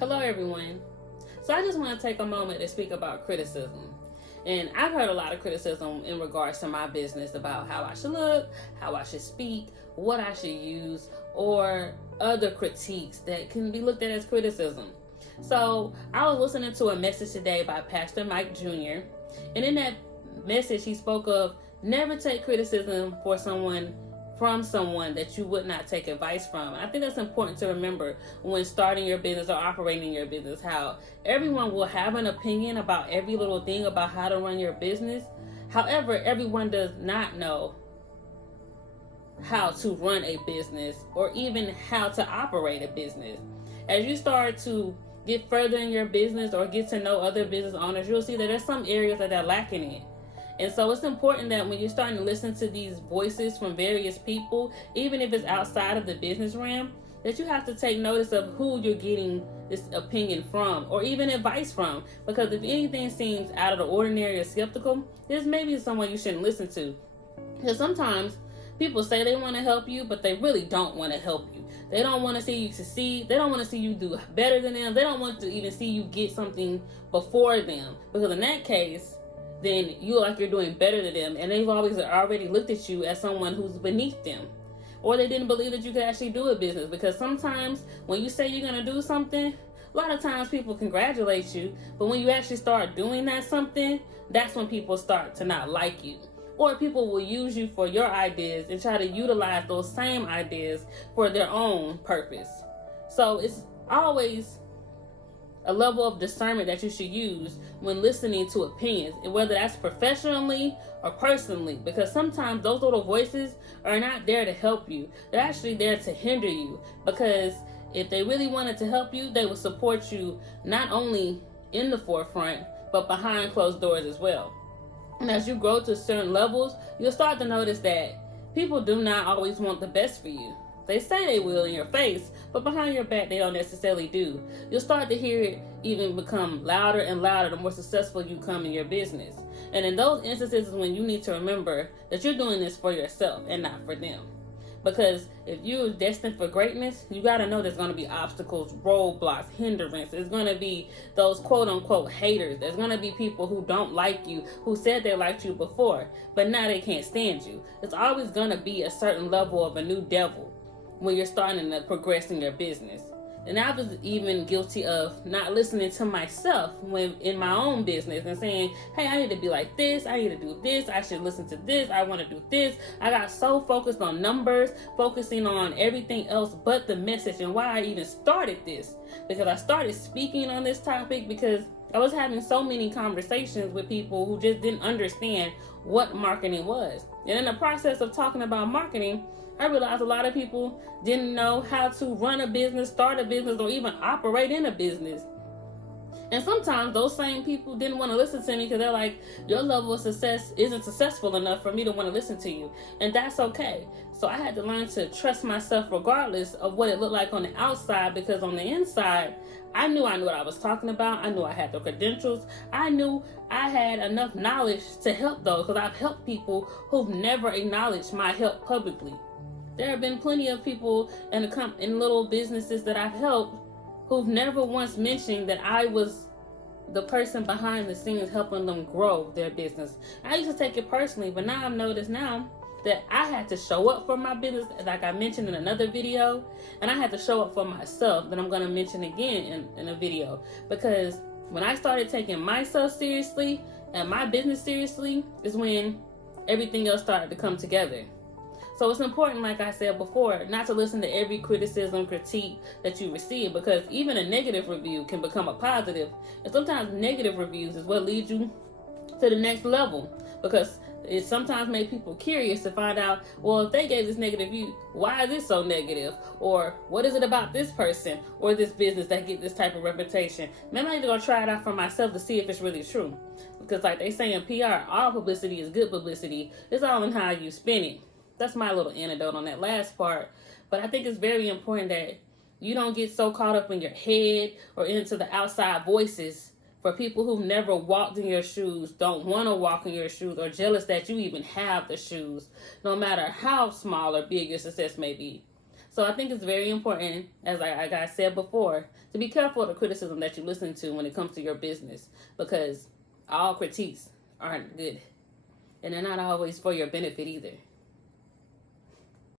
Hello, everyone. So I just want to take a moment to speak about criticism. And I've heard a lot of criticism in regards to my business about how I should look, how I should speak, what I should use, or other critiques that can be looked at as criticism. So I was listening to a message today by Pastor Mike Jr. And in that message, he spoke of never take criticism from someone that you would not take advice from. I think that's important to remember when starting your business or operating your business, how everyone will have an opinion about every little thing about how to run your business. However, everyone does not know how to run a business or even how to operate a business. As you start to get further in your business or get to know other business owners, you'll see that there's some areas that they're lacking in. And so it's important that when you're starting to listen to these voices from various people, even if it's outside of the business realm, that you have to take notice of who you're getting this opinion from or even advice from. Because if anything seems out of the ordinary or skeptical, there's maybe someone you shouldn't listen to. Because sometimes people say they want to help you, but they really don't want to help you. They don't want to see you succeed. They don't want to see you do better than them. They don't want to even see you get something before them. Because in that case, then you look like you're doing better than them, and they've always already looked at you as someone who's beneath them. Or they didn't believe that you could actually do a business, because sometimes when you say you're going to do something, a lot of times people congratulate you, but when you actually start doing that something, that's when people start to not like you. Or people will use you for your ideas and try to utilize those same ideas for their own purpose. So it's always a level of discernment that you should use when listening to opinions, and whether that's professionally or personally, because sometimes those little voices are not there to help you. They're actually there to hinder you, because if they really wanted to help you, they would support you not only in the forefront, but behind closed doors as well. And as you grow to certain levels, you'll start to notice that people do not always want the best for you. They say they will in your face, but behind your back, they don't necessarily do. You'll start to hear it even become louder and louder the more successful you come in your business. And in those instances is when you need to remember that you're doing this for yourself and not for them. Because if you're destined for greatness, you got to know there's going to be obstacles, roadblocks, hindrances. There's going to be those quote-unquote haters. There's going to be people who don't like you, who said they liked you before, but now they can't stand you. It's always going to be a certain level of a new devil when you're starting to progress in your business. And I was even guilty of not listening to myself when in my own business and saying, hey, I need to be like this, I need to do this, I should listen to this, I want to do this. I got so focused on numbers, focusing on everything else but the message, and why I even started this. Because I started speaking on this topic because I was having so many conversations with people who just didn't understand what marketing was. And in the process of talking about marketing, I realized a lot of people didn't know how to run a business, start a business, or even operate in a business. And sometimes those same people didn't want to listen to me because they're like, your level of success isn't successful enough for me to want to listen to you. And that's okay. So I had to learn to trust myself regardless of what it looked like on the outside, because on the inside, I knew what I was talking about. I knew I had the credentials. I knew I had enough knowledge to help those, because I've helped people who've never acknowledged my help publicly. There have been plenty of people in little businesses that I've helped who've never once mentioned that I was the person behind the scenes helping them grow their business. I used to take it personally, but now I've noticed now that I had to show up for my business, like I mentioned in another video, and I had to show up for myself, that I'm going to mention again in a video. Because when I started taking myself seriously and my business seriously is when everything else started to come together. So it's important, like I said before, not to listen to every criticism, critique that you receive, because even a negative review can become a positive. And sometimes negative reviews is what leads you to the next level, because it sometimes makes people curious to find out, well, if they gave this negative review, why is this so negative? Or what is it about this person or this business that get this type of reputation? Maybe I need to go try it out for myself to see if it's really true. Because like they say in PR, all publicity is good publicity. It's all in how you spin it. That's my little anecdote on that last part. But I think it's very important that you don't get so caught up in your head or into the outside voices for people who've never walked in your shoes, don't want to walk in your shoes, or jealous that you even have the shoes, no matter how small or big your success may be. So I think it's very important, as I said before, to be careful of the criticism that you listen to when it comes to your business, because all critiques aren't good, and they're not always for your benefit either.